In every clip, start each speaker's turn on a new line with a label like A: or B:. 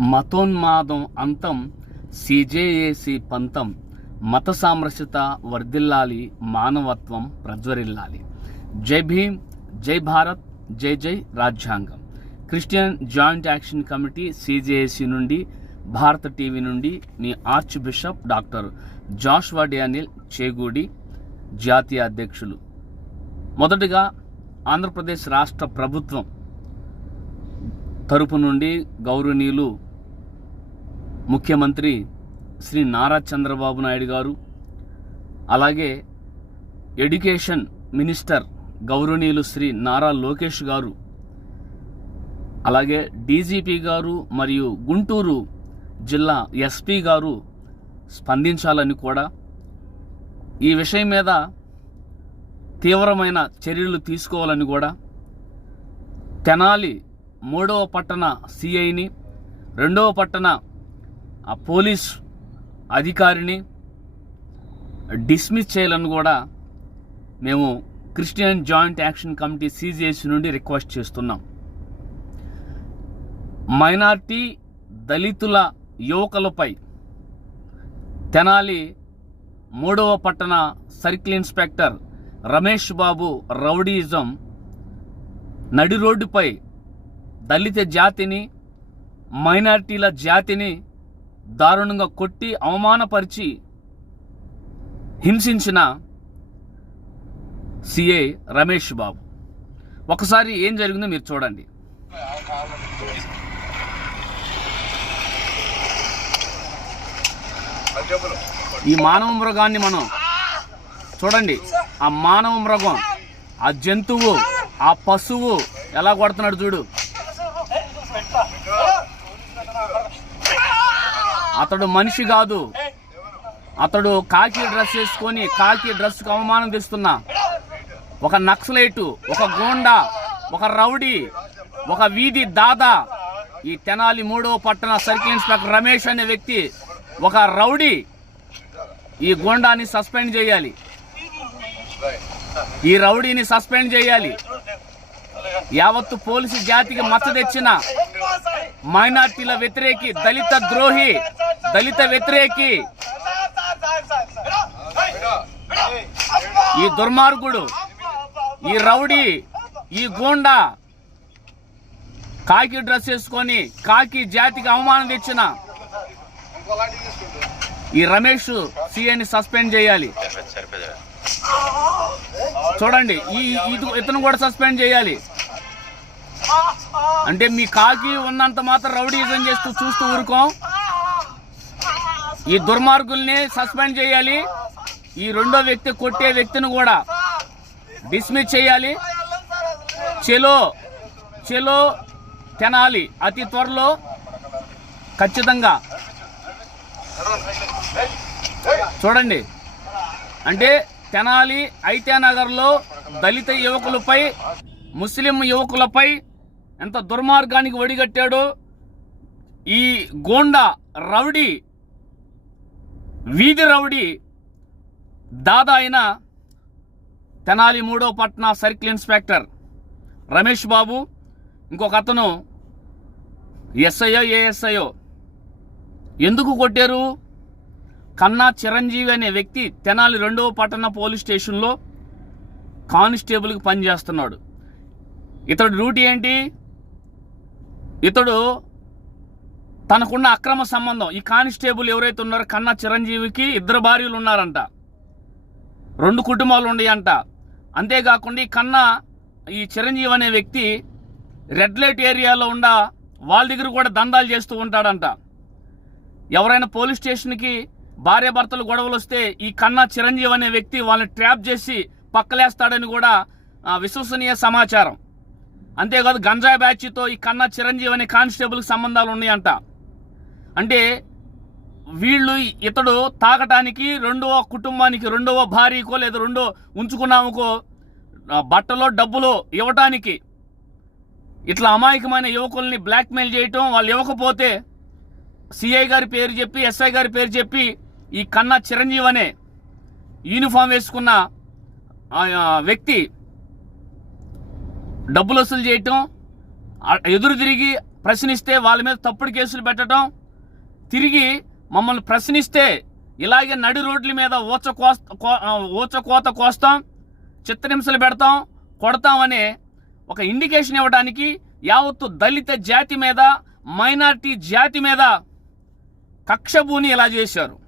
A: మతోన్మాదం అంతం సిజేఏసి పంతం మత సామరస్యత వర్ధిల్లాలి మానవత్వం ప్రజ్వరిల్లాలి. జై భీమ్ జై భారత్ జై జై రాజ్యాంగం. Christian joint action committee CJAC నుండి భారత టీవీ నుండి మీ archbishop doctor Joshua Daniel Chegudi జాతీయ అధ్యక్షులు. మొదటగా ఆంధ్రప్రదేశ్ రాష్ట్ర ప్రభుత్వం తరపు నుండి గౌరవనీయులు ముఖ్యమంత్రి శ్రీ నారా చంద్రబాబు నాయుడు గారు అలాగే ఎడ్యుకేషన్ మినిస్టర్ గౌరవనీయులు శ్రీ నారా లోకేష్ గారు అలాగే డీజీపీ గారు మరియు గుంటూరు జిల్లా ఎస్పీ గారు స్పందించాలని కూడా ఈ విషయం మీద తీవ్రమైన చర్యలు తీసుకోవాలని కూడా తెనాలి మూడవ పట్టణ సిఐని రెండవ పట్టణ ఆ పోలీస్ అధికారిని డిస్మిస్ చేయాలని కూడా మేము Christian joint action committee CJC నుండి రిక్వెస్ట్ చేస్తున్నాం. మైనార్టీ దళితుల యువకులపై తెనాలి మూడవ పట్టణ circle inspector Ramesh Babu rowdyism నడి రోడ్డుపై దళిత జాతిని మైనారిటీల జాతిని దారుణంగా కొట్టి అవమానపరిచి హింసించిన సిఏ రమేష్ బాబు. ఒకసారి ఏం జరిగిందో మీరు చూడండి. ఈ మానవ మృగాన్ని మనం చూడండి. ఆ మానవ మృగం ఆ జంతువు ఆ పశువు ఎలా కొడుతున్నాడు చూడు. అతడు మనిషి కాదు. అతడు కాకి డ్రెస్ వేసుకొని కాకి డ్రెస్కి అవమానం తెస్తున్నా. ఒక నక్సలైటు ఒక గోండా ఒక రౌడీ ఒక వీధి దాదా ఈ తెనాలి మూడవ పట్టణ సర్కిల్ ఇన్స్పెక్టర్ రమేష్ అనే వ్యక్తి ఒక రౌడీ ఈ గోండాని సస్పెండ్ చేయాలి. ఈ రౌడీని సస్పెండ్ చేయాలి. యావత్తు పోలీసు జాతికి మచ్చ తెచ్చిన మైనార్టీల వ్యతిరేకి దళిత ద్రోహి దళిత వ్యతిరేకి ఈ దుర్మార్గుడు ఈ రౌడీ ఈ గూండా కాకి డ్రెస్ వేసుకొని కాకి జాతికి అవమానం తెచ్చిన ఈ రమేష్ సీఏని సస్పెండ్ చేయాలి. చూడండి ఈ ఇతను కూడా సస్పెండ్ చేయాలి. అంటే మీ కాకి ఉన్నంత మాత్రం రౌడీజం చేస్తూ చూస్తూ ఊరుకోం. ఈ దుర్మార్గుల్ని సస్పెండ్ చేయాలి. ఈ రెండో వ్యక్తి కొట్టే వ్యక్తిని కూడా డిస్మిస్ చేయాలి. చెలో చెలో తెనాలి. అతి త్వరలో ఖచ్చితంగా. చూడండి. అంటే తెనాలి ఐత్యానగర్లో దళిత యువకులపై ముస్లిం యువకులపై ఎంత దుర్మార్గానికి ఒడిగట్టాడో ఈ గోండా రౌడీ వీధి రౌడీ దాదా అయిన తెనాలి మూడో పట్న సర్కిల్ ఇన్స్పెక్టర్ రమేష్ బాబు ఇంకొక అతను ఎస్ఐఓ ఏఎస్ఐఓ ఎందుకు కొట్టారు? కన్నా చిరంజీవి అనే వ్యక్తి తెనాలి రెండవ పట్టణ పోలీస్ స్టేషన్లో కానిస్టేబుల్కి పనిచేస్తున్నాడు. ఇతడు డ్యూటీ ఏంటి? ఇతడు తనకున్న అక్రమ సంబంధం. ఈ కానిస్టేబుల్ ఎవరైతే ఉన్నారో కన్నా చిరంజీవికి ఇద్దరు భార్యలు ఉన్నారంట. రెండు కుటుంబాలు ఉన్నాయంట. అంతేకాకుండా ఈ కన్నా ఈ చిరంజీవి అనే వ్యక్తి రెడ్ లైట్ ఏరియాలో ఉన్న వాళ్ళ దగ్గర కూడా దందాలు చేస్తూ ఉంటాడంట. ఎవరైనా పోలీస్ స్టేషన్కి భార్యాభర్తలు గొడవలు వస్తే ఈ కన్నా చిరంజీవి అనే వ్యక్తి వాళ్ళని ట్రాప్ చేసి పక్కలేస్తాడని కూడా విశ్వసనీయ సమాచారం. అంతేకాదు గంజాయి బ్యాచ్తో ఈ కన్నా చిరంజీవి అనే కానిస్టేబుల్కి సంబంధాలు ఉన్నాయంట. అంటే వీళ్ళు ఇతడు తాగటానికి రెండవ కుటుంబానికి రెండవ భార్యకో లేదా రెండో ఉంచుకున్నాముకో బట్టలో డబ్బులు ఇవ్వటానికి ఇట్లా అమాయకమైన యువకుల్ని బ్లాక్మెయిల్ చేయటం వాళ్ళు ఇవ్వకపోతే సిఐ గారి పేరు చెప్పి ఎస్ఐ గారి పేరు చెప్పి ఈ కన్నా చిరంజీవి అనే యూనిఫామ్ వేసుకున్న వ్యక్తి డబ్బులు వసూలు చేయటం ఎదురు తిరిగి ప్రశ్నిస్తే వాళ్ళ మీద తప్పుడు కేసులు పెట్టడం తిరిగి మమ్మల్ని ప్రశ్నిస్తే ఇలాగే నడి రోడ్ల మీద ఊచ కోస్త కో- కోత కోస్తాం చిత్రహింసలు పెడతాం కొడతామనే ఒక ఇండికేషన్ ఇవ్వడానికి యావత్తు దళిత జాతి మీద మైనార్టీ జాతి మీద కక్షభూని ఇలా చేశారు.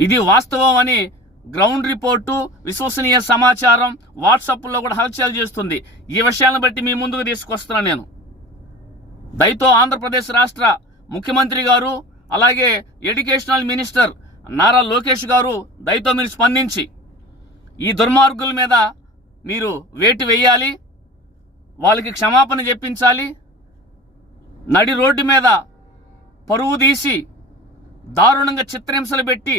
A: ఇది వాస్తవం అని గ్రౌండ్ రిపోర్టు విశ్వసనీయ సమాచారం వాట్సాప్లో కూడా హల్చల్ చేస్తుంది. ఈ విషయాలను బట్టి మీ ముందుకు తీసుకొస్తున్నాను నేను. దయతో ఆంధ్రప్రదేశ్ రాష్ట్ర ముఖ్యమంత్రి గారు అలాగే ఎడ్యుకేషనల్ మినిస్టర్ నారా లోకేష్ గారు దయతో మీరు స్పందించి ఈ దుర్మార్గుల మీద మీరు వేటు వేయాలి వాళ్ళకి క్షమాపణ చెప్పించాలి నడి రోడ్డు మీద పరువు తీసి దారుణంగా చిత్రహింసలు పెట్టి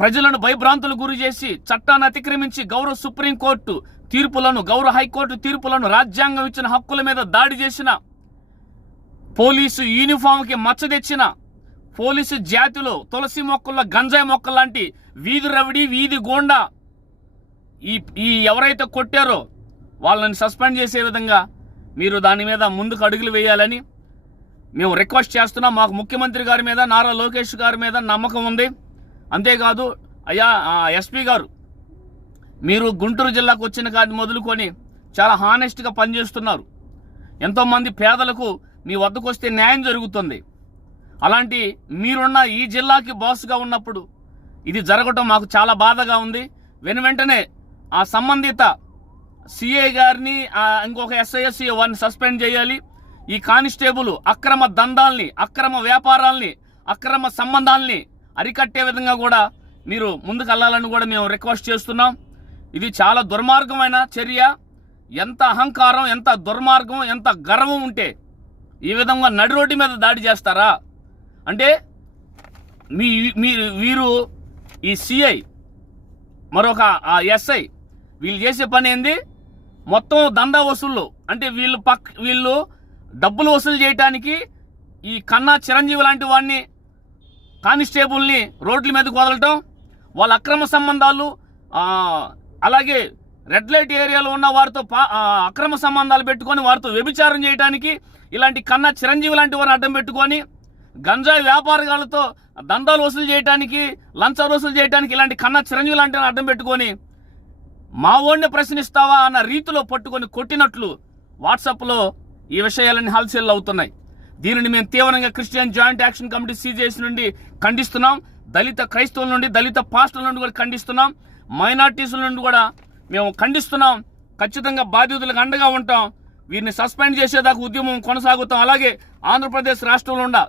A: ప్రజలను భయభ్రాంతులు గురి చేసి చట్టాన్ని అతిక్రమించి గౌరవ సుప్రీంకోర్టు తీర్పులను గౌరవ హైకోర్టు తీర్పులను రాజ్యాంగం ఇచ్చిన హక్కుల మీద దాడి చేసిన పోలీసు యూనిఫామ్కి మచ్చ తెచ్చిన పోలీసు జాతిలో తులసి మొక్కల్లో గంజాయి మొక్కలు లాంటి వీధి రవిడి వీధి గోండా ఈ ఈ ఎవరైతే కొట్టారో వాళ్ళని సస్పెండ్ చేసే విధంగా మీరు దాని మీద ముందుకు అడుగులు వేయాలని మేము రిక్వెస్ట్ చేస్తున్నాం. మాకు ముఖ్యమంత్రి గారి మీద నారా లోకేష్ గారి మీద నమ్మకం ఉంది. అంతేకాదు అయ్యా ఎస్పీ గారు మీరు గుంటూరు జిల్లాకు వచ్చిన కాదు మొదలుకొని చాలా హానెస్ట్గా పనిచేస్తున్నారు. ఎంతోమంది పేదలకు మీ వద్దకు వస్తే న్యాయం జరుగుతుంది. అలాంటి మీరున్న ఈ జిల్లాకి బాస్గా ఉన్నప్పుడు ఇది జరగటం మాకు చాలా బాధగా ఉంది. వెను వెంటనే ఆ సంబంధిత సిఏ గారిని ఇంకొక ఎస్ఐఎస్సి వారిని సస్పెండ్ చేయాలి. ఈ కానిస్టేబుల్ అక్రమ దందాల్ని అక్రమ వ్యాపారాల్ని అక్రమ సంబంధాల్ని అరికట్టే విధంగా కూడా మీరు ముందుకు వెళ్ళాలని కూడా మేము రిక్వెస్ట్ చేస్తున్నాం. ఇది చాలా దుర్మార్గమైన చర్య. ఎంత అహంకారం ఎంత దుర్మార్గం ఎంత గర్వం ఉంటే ఈ విధంగా నడి రోడ్డు మీద దాడి చేస్తారా? అంటే మీ మీ వీరు ఈ సిఐ మరొక ఆ ఎస్ఐ వీళ్ళు చేసే పని ఏంది? మొత్తం దందా వసూళ్ళు అంటే వీళ్ళు పక్ వీళ్ళు డబ్బులు వసూలు చేయటానికి ఈ కన్నా చిరంజీవి లాంటి వాడిని కానిస్టేబుల్ని రోడ్ల మీదకు వదలటం వాళ్ళ అక్రమ సంబంధాలు అలాగే రెడ్ లైట్ ఏరియాలో ఉన్న వారితో పా అక్రమ సంబంధాలు పెట్టుకొని వారితో వ్యభిచారం చేయడానికి ఇలాంటి కన్నా చిరంజీవి లాంటి వారిని అడ్డం పెట్టుకొని గంజాయి వ్యాపారాలతో దందాలు వసూలు చేయడానికి లంచాలు వసూలు చేయడానికి ఇలాంటి కన్నా చిరంజీవి లాంటి అడ్డం పెట్టుకొని మా ఓడిని ప్రశ్నిస్తావా? అన్న రీతిలో పట్టుకొని కొట్టినట్లు వాట్సాప్లో ఈ విషయాలన్నీ హల్చల్ అవుతున్నాయి. దీనిని మేము తీవ్రంగా Christian joint action committee CJC నుండి ఖండిస్తున్నాం. దళిత క్రైస్తవుల నుండి దళిత పాస్టర్ల నుండి కూడా ఖండిస్తున్నాం. మైనార్టీసుల నుండి కూడా మేము ఖండిస్తున్నాం. ఖచ్చితంగా బాధితులకు అండగా ఉంటాం. వీరిని సస్పెండ్ చేసేదాకా ఉద్యమం కొనసాగుతాం. అలాగే ఆంధ్రప్రదేశ్ రాష్ట్రంలో ఉన్న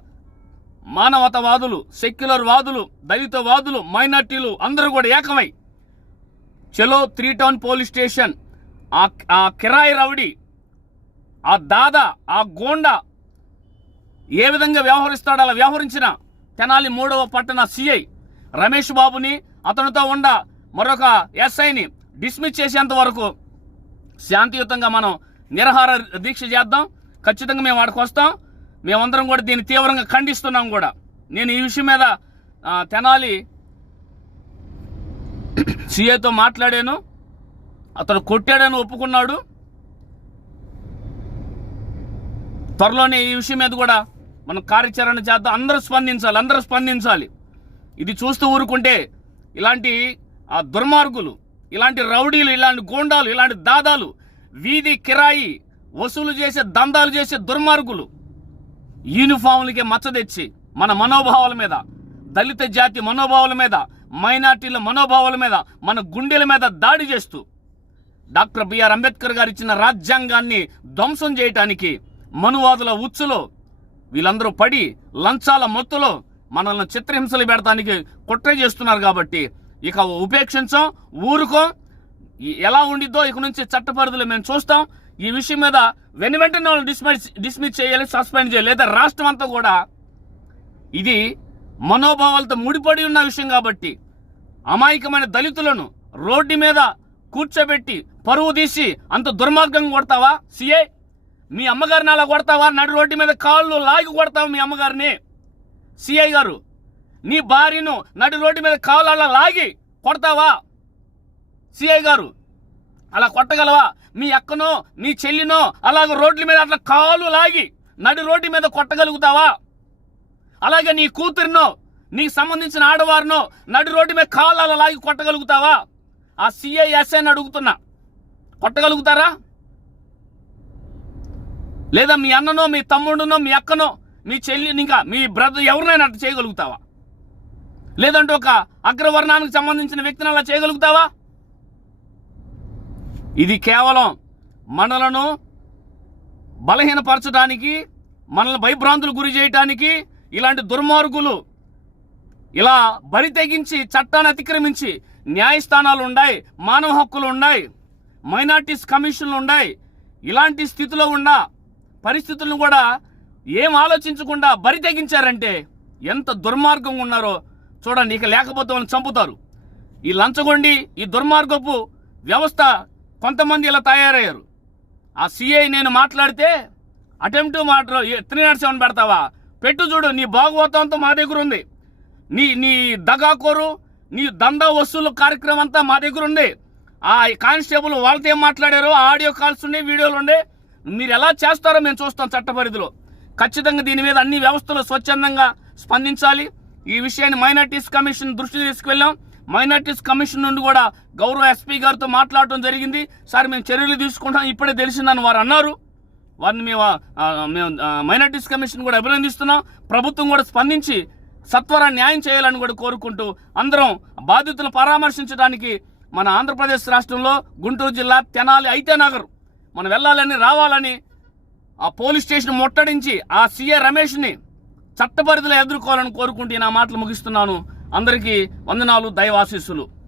A: మానవతవాదులు సెక్యులర్ వాదులు దళిత వాదులు మైనార్టీలు అందరూ కూడా ఏకమై చెలో త్రీ టౌన్ పోలీస్ స్టేషన్ ఆ ఆ కిరాయి రౌడీ ఆ దాదా ఆ గోండా ఏ విధంగా వ్యవహరిస్తాడో అలా వ్యవహరించిన తెనాలి మూడవ పట్టణ సిఐ రమేష్ బాబుని అతనితో ఉండ మరొక ఎస్ఐని డిస్మిస్ చేసేంత వరకు శాంతియుతంగా మనం నిరహార దీక్ష చేద్దాం. ఖచ్చితంగా మేము వాడికి వస్తాం. మేమందరం కూడా దీన్ని తీవ్రంగా ఖండిస్తున్నాం కూడా. నేను ఈ విషయం మీద తెనాలి సిఏతో మాట్లాడాను. అతను కొట్టాడని ఒప్పుకున్నాడు. త్వరలోనే ఈ విషయం మీద కూడా మనం కార్యాచరణ చేద్దాం. అందరూ స్పందించాలి అందరూ స్పందించాలి. ఇది చూస్తూ ఊరుకుంటే ఇలాంటి ఆ దుర్మార్గులు ఇలాంటి రౌడీలు ఇలాంటి గోండాలు ఇలాంటి దాదాలు వీధి కిరాయి వసూలు చేసే దందాలు చేసే దుర్మార్గులు యూనిఫామ్లకి మచ్చ తెచ్చి మన మనోభావాల మీద దళిత జాతి మనోభావాల మీద మైనార్టీల మనోభావాల మీద మన గుండెల మీద దాడి చేస్తూ డాక్టర్ బిఆర్ అంబేద్కర్ గారు ఇచ్చిన రాజ్యాంగాన్ని ధ్వంసం చేయటానికి మనువాదుల ఉచ్చులో వీళ్ళందరూ పడి లంచాల మొత్తులో మనల్ని చిత్రహింసలు పెడతానికి కుట్ర చేస్తున్నారు కాబట్టి ఇక ఉపేక్షించాం ఊరుకో. ఎలా ఉండిద్దో ఇక నుంచి చట్ట పరిధిలో మేము చూస్తాం. ఈ విషయం మీద వెను వెంటనే వాళ్ళు డిస్మిస్ డిస్మిస్ చేయాలి సస్పెండ్ చేయాలి. లేదా రాష్ట్రం అంతా కూడా ఇది మనోభావాలతో ముడిపడి ఉన్న విషయం కాబట్టి అమాయకమైన దళితులను రోడ్డు మీద కూర్చోబెట్టి పరువు తీసి అంత దుర్మార్గంగా కొడతావా? సిఐ మీ అమ్మగారిని అలా కొడతావా? నడు రోడ్డు మీద కాళ్ళు లాగి కొడతావా మీ అమ్మగారిని. సిఐ గారు నీ భార్యను నడు రోడ్డు మీద కాళ్ళు అలా లాగి కొడతావా? సిఐ గారు అలా కొట్టగలవా? మీ అక్కనో మీ చెల్లినో అలాగ రోడ్ల మీద అట్లా కాలు లాగి నడి రోడ్డు మీద కొట్టగలుగుతావా? అలాగే నీ కూతురినో నీకు సంబంధించిన ఆడవారినో నడి రోడ్డు మీద కాలు అలా లాగి కొట్టగలుగుతావా? ఆ సిఐ ఎస్ఐని అడుగుతున్నా. కొట్టగలుగుతారా? లేదా మీ అన్ననో మీ తమ్ముడునో మీ అక్కనో మీ చెల్లి ఇంకా మీ బ్రదర్ ఎవరినైనా అట్లా చేయగలుగుతావా? లేదంటే ఒక అగ్రవర్ణానికి సంబంధించిన వ్యక్తిని అలా చేయగలుగుతావా? ఇది కేవలం మనలను బలహీనపరచడానికి మనల్ని భయభ్రాంతులు గురి చేయటానికి ఇలాంటి దుర్మార్గులు ఇలా బరి తెగించి చట్టాన్ని అతిక్రమించి న్యాయస్థానాలు ఉన్నాయి మానవ హక్కులు ఉన్నాయి మైనార్టీస్ కమిషన్లు ఉన్నాయి ఇలాంటి స్థితిలో ఉన్న పరిస్థితులను కూడా ఏం ఆలోచించకుండా బరి తెగించారంటే ఎంత దుర్మార్గంగా ఉన్నారో చూడండి ఇక లేకపోతే వాళ్ళని చంపుతారు. ఈ లంచగొండి ఈ దుర్మార్గపు వ్యవస్థ కొంతమంది ఇలా తయారయ్యారు. ఆ సిఐ నేను మాట్లాడితే అటెంప్ట్ మాట త్రీ నాట్ సెవెన్ పెడతావా? పెట్టు చూడు నీ భాగవతంతో మా దగ్గర ఉంది. నీ నీ దగాకోరు నీ దందా వసూలు కార్యక్రమం అంతా మా దగ్గర ఉంది. ఆ కానిస్టేబుల్ వాళ్ళతో ఏం మాట్లాడారో ఆడియో కాల్స్ ఉండే వీడియోలు ఉండే మీరు ఎలా చేస్తారో మేము చూస్తాం చట్టపరిధిలో ఖచ్చితంగా దీని మీద అన్ని వ్యవస్థలు స్వచ్ఛందంగా స్పందించాలి. ఈ విషయాన్ని మైనార్టీస్ కమిషన్ దృష్టి తీసుకువెళ్ళాం మైనార్టీస్ కమిషన్ నుండి కూడా గౌరవ ఎస్పీ గారితో మాట్లాడటం జరిగింది. సార్ మేము చర్యలు తీసుకుంటాం. ఇప్పుడే తెలిసిందని వారు అన్నారు. వారిని మేము మేము మైనార్టీస్ కమిషన్ కూడా అభినందిస్తున్నాం. ప్రభుత్వం కూడా స్పందించి సత్వర న్యాయం చేయాలని కూడా కోరుకుంటూ అందరం బాధితులను పరామర్శించడానికి మన ఆంధ్రప్రదేశ్ రాష్ట్రంలో గుంటూరు జిల్లా తెనాలి అయితే నగర్ మనం వెళ్ళాలని రావాలని ఆ పోలీస్ స్టేషన్ ముట్టడించి ఆ సీఏ రమేష్ని చట్టపరిధిలో ఎదుర్కోవాలని కోరుకుంటూ నా మాటలు ముగిస్తున్నాను. అందరికీ వందనాలు దైవాశీస్సులు.